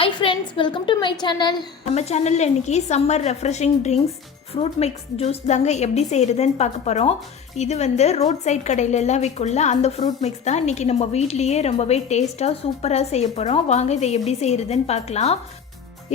Hi friends, welcome to my channel. நம்ம சேனலில் இன்றைக்கி summer refreshing drinks fruit mix juice தாங்க எப்படி செய்கிறதுன்னு பார்க்க போகிறோம். இது வந்து ரோட் சைட் கடையில் எல்லாம் விற்குள்ள அந்த ஃப்ரூட் மிக்ஸ் தான் இன்றைக்கி நம்ம வீட்லேயே ரொம்பவே டேஸ்ட்டாக சூப்பராக செய்ய போகிறோம். வாங்க இதை எப்படி செய்கிறதுன்னு பார்க்கலாம்.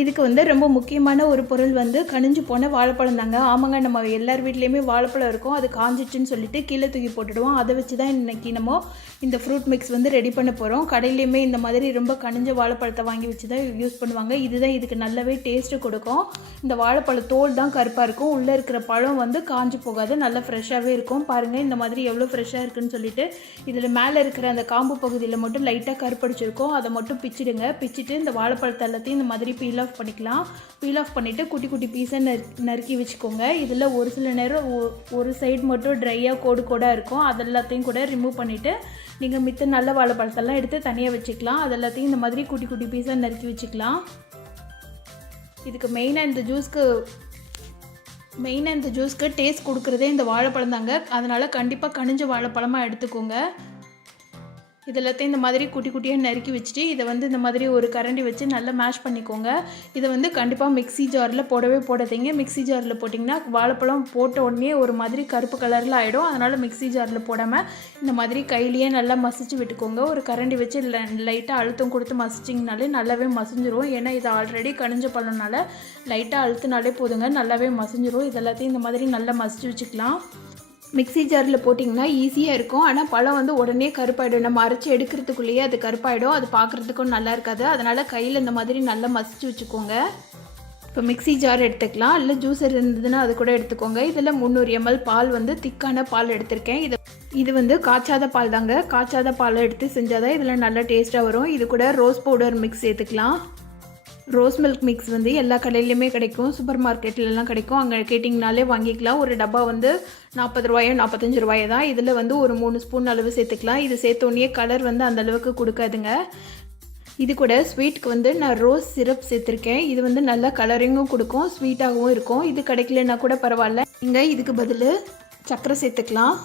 இதுக்கு வந்து ரொம்ப முக்கியமான ஒரு பொருள் வந்து கனிஞ்சு போன வாழைப்பழம் தாங்க. ஆமாங்க, நம்ம எல்லார் வீட்லேயுமே வாழைப்பழம் இருக்கும். அது காஞ்சிச்சுன்னு சொல்லிட்டு கீழே தூக்கி போட்டுடுவோம். அதை வச்சு தான் இன்றைக்கி நம்ம இந்த ஃப்ரூட் மிக்ஸ் வந்து ரெடி பண்ண போகிறோம். கடையிலையுமே இந்த மாதிரி ரொம்ப கனிஞ்ச வாழைப்பழத்தை வாங்கி வச்சு தான் யூஸ் பண்ணுவாங்க. இதுதான் இதுக்கு நல்லாவே டேஸ்ட்டு கொடுக்கும். இந்த வாழைப்பழ தோல் தான் கருப்பாக இருக்கும், உள்ளே இருக்கிற பழம் வந்து காஞ்சி போகாது, நல்லா ஃப்ரெஷ்ஷாகவே இருக்கும். பாருங்கள் இந்த மாதிரி எவ்வளோ ஃப்ரெஷ்ஷாக இருக்குன்னு சொல்லிட்டு. இதில் மேலே இருக்கிற அந்த காம்பு பகுதியில் மட்டும் லைட்டாக கருப்படிச்சிருக்கும். அதை மட்டும் பிச்சிடுங்க. பிச்சுட்டு இந்த வாழைப்பழத்தை எல்லாத்தையும் இந்த மாதிரி பீல் ஆஃப் பண்ணிக்கலாம். பீல் ஆஃப் பண்ணிவிட்டு குட்டி குட்டி பீஸாக நறுக்கி வச்சுக்கோங்க. இதில் ஒரு சில நேரம் ஒரு சைடு மட்டும் ட்ரையாக கோடாக இருக்கும். அதெல்லாத்தையும் கூட ரிமூவ் பண்ணிவிட்டு நீங்கள் மித்த நல்ல வாழைப்பழத்தெல்லாம் எடுத்து தனியாக வச்சுக்கலாம். அதெல்லாத்தையும் இந்த மாதிரி குட்டி குட்டி பீஸாக நறுக்கி வச்சுக்கலாம். இதுக்கு மெயினாக இந்த ஜூஸ்க்கு டேஸ்ட் கொடுக்குறதே இந்த வாழைப்பழம் தாங்க. அதனால் கண்டிப்பாக கனிஞ்ச வாழைப்பழமாக எடுத்துக்கோங்க. இதெல்லாத்தையும் இந்த மாதிரி குட்டி குட்டியாக நறுக்கி வச்சுட்டு இதை வந்து இந்த மாதிரி ஒரு கரண்டி வச்சு நல்லா மேஷ் பண்ணிக்கோங்க. இதை வந்து கண்டிப்பாக மிக்ஸி ஜாரில் போடாதீங்க. மிக்ஸி ஜாரில் போட்டிங்கன்னா வாழைப்பழம் போட்ட உடனே ஒரு மாதிரி கருப்பு கலரில் ஆகிடும். அதனால் மிக்ஸி ஜாரில் போடாமல் இந்த மாதிரி கையிலேயே நல்லா மசிச்சு விட்டுக்கோங்க. ஒரு கரண்டி வச்சு லைட்டாக அழுத்தம் கொடுத்து மசிச்சிங்கனாலே நல்லாவே மசிஞ்சிரும். ஏன்னா இது ஆல்ரெடி கனிஞ்ச பழம்னால லைட்டாக அழுத்தினாலே போதுங்க, நல்லாவே மசிஞ்சிரும். இதெல்லாத்தையும் இந்த மாதிரி நல்லா மசிச்சு வச்சுக்கலாம். மிக்ஸி ஜாரில் போட்டிங்கன்னா ஈஸியாக இருக்கும். ஆனால் பழம் வந்து உடனே கருப்பாயிடும். நம்ம அரைச்சி எடுக்கிறதுக்குள்ளேயே அது கருப்பாயிடும். அது பார்க்குறதுக்கும் நல்லா இருக்காது. அதனால் கையில் இந்த மாதிரி நல்லா மசிச்சு வச்சுக்கோங்க. இப்போ மிக்ஸி ஜார் எடுத்துக்கலாம். இல்லை ஜூஸர் இருந்ததுன்னா அது கூட எடுத்துக்கோங்க. இதில் 300 ml பால் வந்து திக்கான பால் எடுத்திருக்கேன். இது வந்து காய்ச்சாத பால் தாங்க. காய்ச்சாத பால் எடுத்து செஞ்சால் தான் இதில் நல்லா டேஸ்ட்டாக வரும். இது கூட ரோஸ் பவுடர் மிக்ஸ் சேர்த்துக்கலாம். ரோஸ் மில்க் மிக்ஸ் வந்து எல்லா கடையிலையுமே கிடைக்கும், சூப்பர் மார்க்கெட்லலாம் கிடைக்கும். அங்கே கேட்டிங்கனாலே வாங்கிக்கலாம். ஒரு டப்பா வந்து 40 ரூபாயோ 45 ரூபாயோ தான். இதில் வந்து ஒரு 3 ஸ்பூன் அளவு சேர்த்துக்கலாம். இது சேர்த்தோன்னே கலர் வந்து அந்தளவுக்கு கொடுக்காதுங்க. இது கூட ஸ்வீட்டுக்கு வந்து நான் ரோஸ் சிரப் சேர்த்துருக்கேன். இது வந்து நல்லா கலரிங்கும் கொடுக்கும், ஸ்வீட்டாகவும் இருக்கும். இது கிடைக்கலன்னா கூட பரவாயில்ல, நீங்கள் இதுக்கு பதில் சர்க்கரை சேர்த்துக்கலாம்.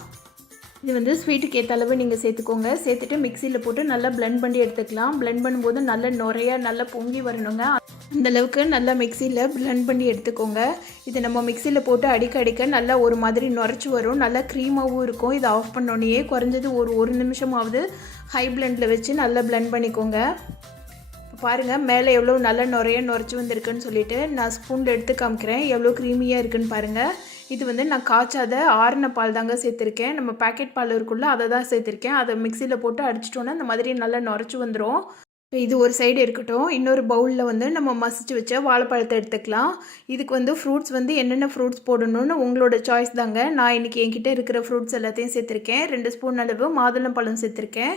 இது வந்து ஸ்வீட்டுக்கு ஏற்ற அளவு நீங்கள் சேர்த்துக்கோங்க. சேர்த்துட்டு மிக்சியில் போட்டு நல்லா பிளெண்ட் பண்ணி எடுத்துக்கலாம். பிளெண்ட் பண்ணும்போது நல்லா நல்லா பொங்கி வரணுங்க. அந்தளவுக்கு நல்லா மிக்சியில் பிளெண்ட் பண்ணி எடுத்துக்கோங்க. இது நம்ம மிக்சியில் போட்டு அடிக்க நல்லா ஒரு மாதிரி நுரைச்சி வரும். நல்லா க்ரீமாகவும் இருக்கும். இதை ஆஃப் பண்ணோன்னே குறைஞ்சது ஒரு நிமிஷமாவது ஹை பிளெண்டில் வச்சு நல்லா பிளெண்ட் பண்ணிக்கோங்க. பாருங்கள் மேலே எவ்வளோ நல்லா நுரைச்சி வந்திருக்குன்னு சொல்லிட்டு நான் ஸ்பூன் எடுத்து காமிக்கிறேன். எவ்வளோ க்ரீமியாக இருக்குன்னு பாருங்கள். இது வந்து நான் காய்ச்சாத ஆறின பால் தாங்க சேர்த்துருக்கேன். நம்ம பேக்கெட் பால் இருக்குள்ள அதை தான் சேர்த்துருக்கேன். அதை மிக்சியில் போட்டு அடிச்சிட்டோன்னா இந்த மாதிரி நல்லா நுரைச்சி வந்துடும். இப்போ இது ஒரு சைடு இருக்கட்டும். இன்னொரு பவுலில் வந்து நம்ம மசிச்சு வச்ச வாழைப்பழத்தை எடுத்துக்கலாம். இதுக்கு வந்து ஃப்ரூட்ஸ் வந்து என்னென்ன ஃப்ரூட்ஸ் போடணும்னு உங்களோட சாய்ஸ் தாங்க. நான் இன்றைக்கி என்கிட்ட இருக்கிற ஃப்ரூட்ஸ் எல்லாத்தையும் சேர்த்துருக்கேன். 2 ஸ்பூன் அளவு மாதுளம்பழம் சேர்த்துருக்கேன்.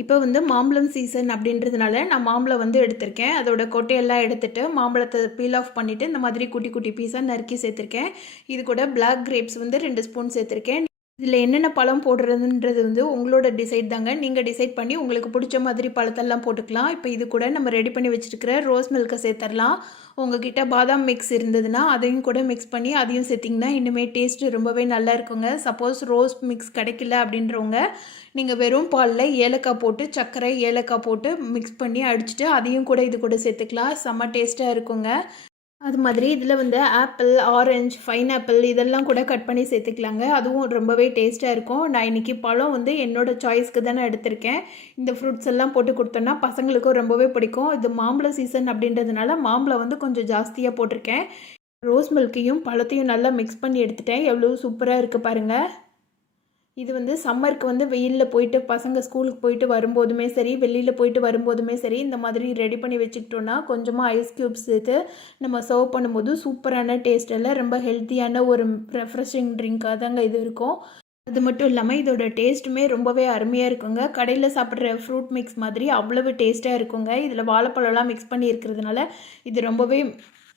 இப்போ வந்து மாம்பழம் சீசன் அப்படின்றதுனால நான் மாம்பழம் வந்து எடுத்திருக்கேன். அதோட கொட்டையெல்லாம் எடுத்துகிட்டு மாம்பழத்தை பீல் ஆஃப் பண்ணிவிட்டு இந்த மாதிரி குட்டி குட்டி பீஸாக நறுக்கி சேர்த்துருக்கேன். இது கூட பிளாக் கிரேப்ஸ் வந்து 2 ஸ்பூன் சேர்த்துருக்கேன். இதில் என்னென்ன பழம் போடுறதுன்றது வந்து உங்களோட டிசைட் தாங்க. நீங்கள் டிசைட் பண்ணி உங்களுக்கு பிடிச்ச மாதிரி பழத்தெல்லாம் போட்டுக்கலாம். இப்போ இது கூட நம்ம ரெடி பண்ணி வச்சுருக்கிற ரோஸ் மில்கை சேர்த்துடலாம். உங்ககிட்ட பாதாம் மிக்ஸ் இருந்ததுன்னா அதையும் கூட மிக்ஸ் பண்ணி அதையும் சேர்த்திங்கன்னா இன்னுமே டேஸ்ட்டு ரொம்பவே நல்லா இருக்குங்க. சப்போஸ் ரோஸ் மிக்ஸ் கிடைக்கல அப்படின்றவங்க நீங்கள் வெறும் பாலில் ஏலக்காய் போட்டு சர்க்கரை ஏலக்காய் போட்டு மிக்ஸ் பண்ணி அடிச்சுட்டு அதையும் கூட இது கூட சேர்த்துக்கலாம். செம்ம டேஸ்ட்டாக இருக்குங்க. அது மாதிரி இதில் வந்து ஆப்பிள், ஆரஞ்சு, பைனாப்பிள் இதெல்லாம் கூட கட் பண்ணி சேர்த்துக்கலாங்க. அதுவும் ரொம்பவே டேஸ்ட்டாக இருக்கும். நான் இன்றைக்கி பழம் வந்து என்னோடய சாய்ஸ்க்கு தான் நான் எடுத்திருக்கேன். இந்த ஃப்ரூட்ஸ் எல்லாம் போட்டு கொடுத்தோன்னா பசங்களுக்கும் ரொம்பவே பிடிக்கும். இது மாம்பழம் சீசன் அப்படின்றதுனால மாம்பழம் வந்து கொஞ்சம் ஜாஸ்தியாக போட்டிருக்கேன். ரோஸ் மில்க்கையும் பழத்தையும் நல்லா மிக்ஸ் பண்ணி எடுத்துட்டேன். எவ்வளோ சூப்பராக இருக்குது பாருங்கள். இது வந்து சம்மருக்கு வந்து வெயிலில் போயிட்டு பசங்க ஸ்கூலுக்கு போயிட்டு வரும்போதுமே சரி, வெளியில் போயிட்டு வரும்போதுமே சரி இந்த மாதிரி ரெடி பண்ணி வச்சுக்கிட்டோன்னா கொஞ்சமாக ஐஸ் க்யூப்ஸ் சேர்த்து நம்ம சர்வ் பண்ணும்போது சூப்பரான டேஸ்ட்டில் ரொம்ப ஹெல்த்தியான ஒரு ரெஃப்ரெஷிங் ட்ரிங்காக தாங்க இது இருக்கும். அது மட்டும் இல்லாமல் இதோட டேஸ்ட்டுமே ரொம்பவே அருமையாக இருக்குங்க. கடையில் சாப்பிட்ற ஃப்ரூட் மிக்ஸ் மாதிரி அவ்வளவு டேஸ்ட்டாக இருக்குங்க. இதில் வாழைப்பழம்லாம் மிக்ஸ் பண்ணி இருக்கிறதுனால இது ரொம்பவே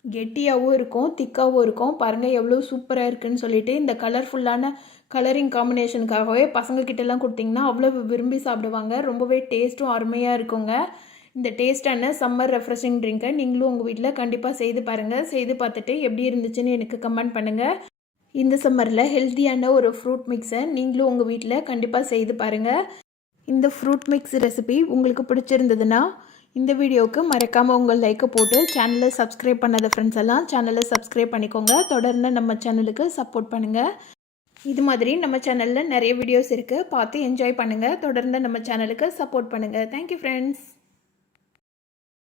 கெட்டியாகவும் இருக்கும், திக்காகவும் இருக்கும். பாருங்கள் எவ்வளோ சூப்பராக இருக்குதுன்னு சொல்லிட்டு. இந்த கலர்ஃபுல்லான கலரிங் காம்பினேஷனுக்காகவே பசங்கக்கிட்டலாம் கொடுத்திங்கன்னா அவ்வளோ விரும்பி சாப்பிடுவாங்க. ரொம்பவே டேஸ்ட்டும் அருமையாக இருக்குங்க. இந்த டேஸ்ட்டான சம்மர் ரெஃப்ரெஷிங் ட்ரிங்கை நீங்களும் உங்கள் வீட்டில் கண்டிப்பாக செய்து பாருங்கள். செய்து பார்த்துட்டு எப்படி இருந்துச்சுன்னு எனக்கு கமெண்ட் பண்ணுங்கள். இந்த சம்மரில் ஹெல்த்தியான ஒரு ஃப்ரூட் மிக்ஸை நீங்களும் உங்கள் வீட்டில் கண்டிப்பாக செய்து பாருங்கள். இந்த ஃப்ரூட் மிக்ஸ் ரெசிபி உங்களுக்கு பிடிச்சிருந்ததுன்னா இந்த வீடியோவுக்கு மறக்காமல் உங்கள் லைக்கை போட்டு சேனலை சப்ஸ்கிரைப் பண்ணாத ஃப்ரெண்ட்ஸ் எல்லாம் சேனலை சப்ஸ்கிரைப் பண்ணிக்கோங்க. தொடர்ந்து நம்ம சேனலுக்கு சப்போர்ட் பண்ணுங்கள். இது மாதிரி நம்ம சேனலில் நிறைய வீடியோஸ் இருக்குது, பார்த்து என்ஜாய் பண்ணுங்கள். தொடர்ந்து நம்ம சேனலுக்கு சப்போர்ட் பண்ணுங்கள். Thank you friends.